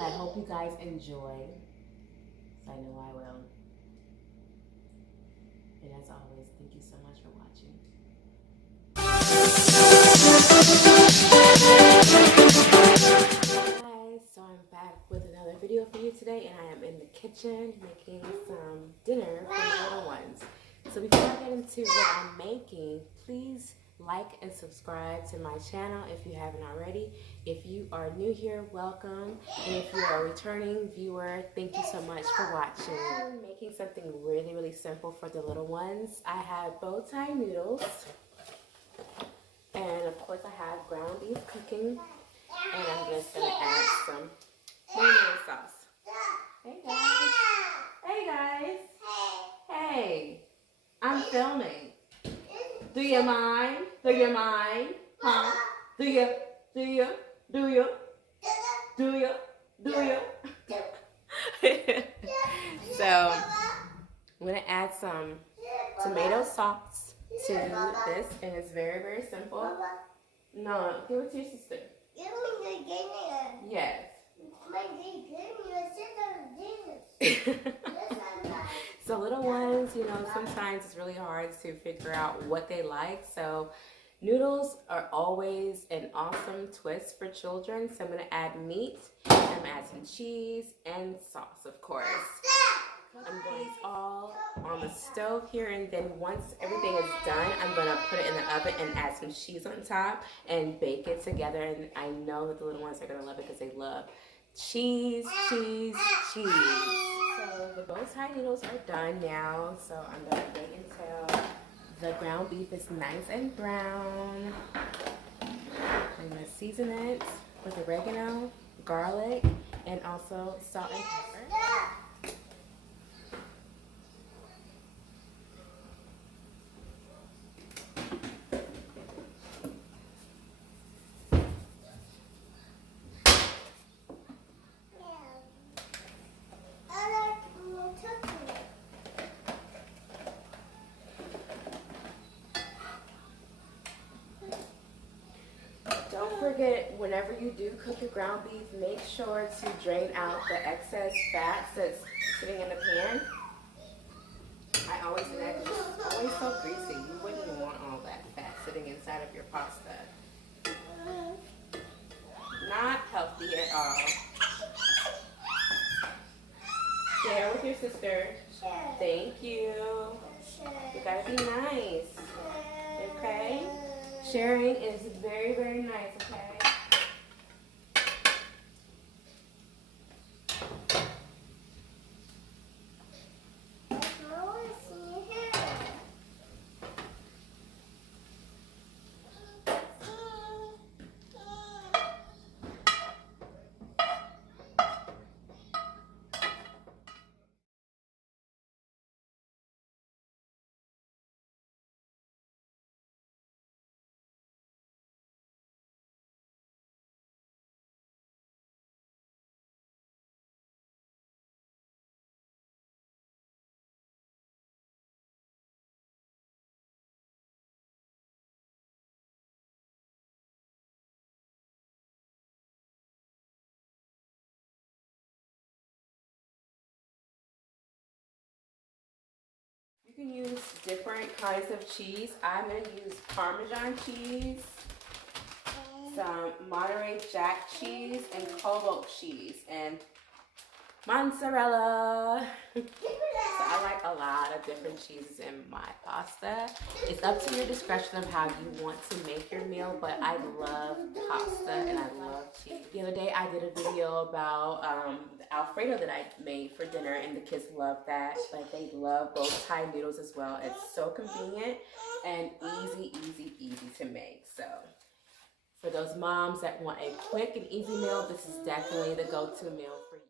But I hope you guys enjoy. So I know I will. And as always, thank you so much for watching. Guys, so I'm back with another video for you today, and I am in the kitchen making some dinner for my little ones. So before I get into what I'm making, please like and subscribe to my channel if you haven't already. If you are new here, welcome. And if you're a returning viewer, thank you so much for watching. I'm making something really, really simple for the little ones. I have bow tie noodles. And of course I have ground beef cooking. And I'm just going to add some homemade sauce. Hey guys. Hey guys. Hey. I'm filming. Do you mind? Do you mind? Huh? Do you? Do you? Do you? Do you? Do you? So, I'm going to add some tomato sauce to this, and it's very, very simple. No, give it to your sister. Yes. So little ones, you know, sometimes it's really hard to figure out what they like. So noodles are always an awesome twist for children. So I'm going to add meat. I'm going to add some cheese and sauce, of course. I'm going to all on the stove here, and then once everything is done, I'm going to put it in the oven and add some cheese on top and bake it together. And I know that the little ones are going to love it because they love cheese, cheese, cheese. So the bow tie noodles are done now, so I'm going to wait until the ground beef is nice and brown. I'm going to season it with oregano, garlic, and also salt and pepper. Don't forget, whenever you do cook your ground beef, make sure to drain out the excess fat that's sitting in the pan. I always do that because it's always so greasy. You wouldn't want all that fat sitting inside of your pasta. Not healthy at all. Share with your sister. Thank you. You gotta be nice. Okay? Sharing is very, very nice, okay? You can use different kinds of cheese. I'm going to use Parmesan cheese, some Monterey Jack cheese, and Cobalt cheese, and mozzarella. So I like a lot of different cheeses in my pasta. It's up to your discretion of how you want to make your meal, but I love pasta and I love cheese. The other day I did a video about the Alfredo that I made for dinner, and the kids love that. Like, they love bow tie noodles as well. It's so convenient and easy, easy, easy to make. So for those moms that want a quick and easy meal, this is definitely the go-to meal for you.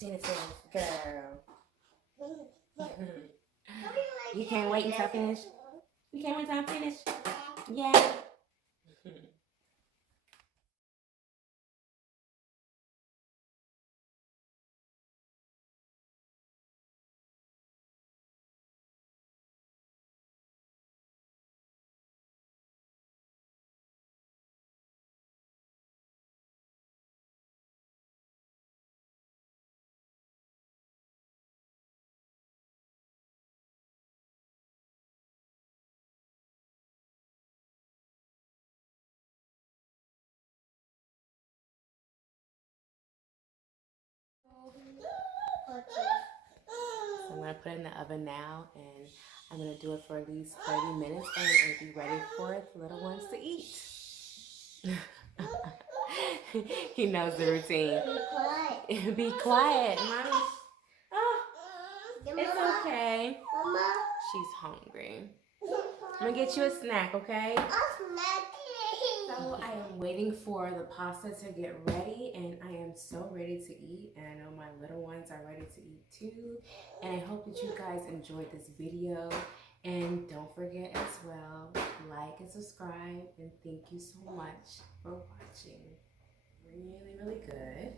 Genesis, girl. You can't wait until I finish? You can't wait until I finish? Yeah. So I'm going to put it in the oven now, and I'm going to do it for at least 30 minutes, and it'll be ready for the little ones to eat. He knows the routine. Be quiet. Be quiet, Mommy. Oh, it's okay. Mama. She's hungry. I'm going to get you a snack, okay? So I am waiting for the pasta to get ready, and I am so ready to eat, and I know my little ones are ready to eat too. And I hope that you guys enjoyed this video, and don't forget as well, like and subscribe, and thank you so much for watching. Really, really good.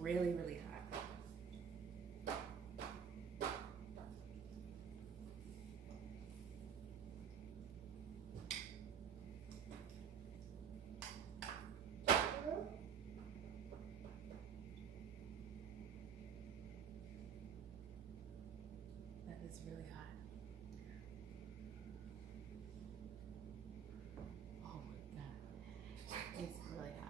Really, really hot. That is really hot. Oh my God. It's really hot.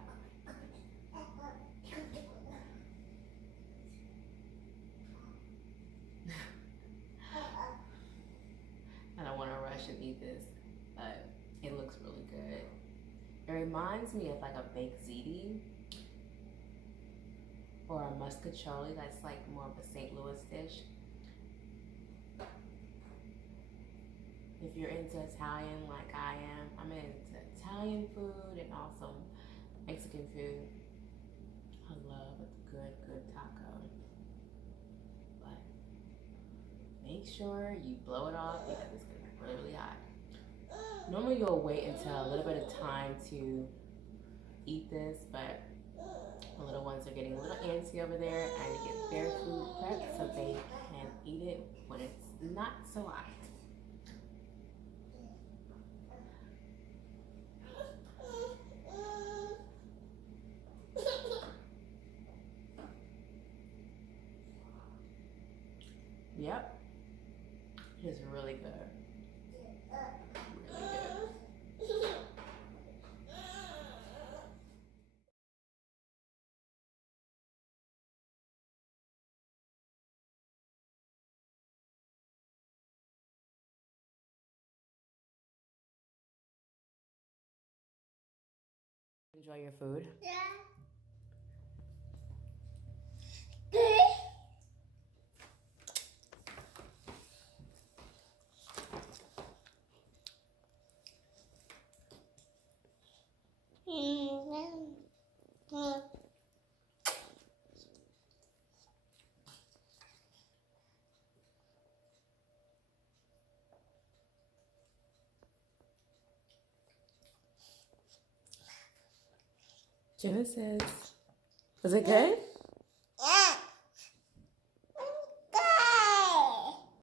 I don't want to rush and eat this, but it looks really good. It reminds me of like a baked ziti or a muscatoli. That's like more of a St. Louis dish. If you're into Italian like I am, I'm into Italian food and also Mexican food. I love a good taco. But make sure you blow it off because it's gonna be really, really hot. Normally you'll wait until a little bit of time to eat this, but the little ones are getting a little antsy over there and to get their food prepped so they can eat it when it's not so hot. Yep, it's really good. Really good. Enjoy your food. Yeah. Genesis, was it good?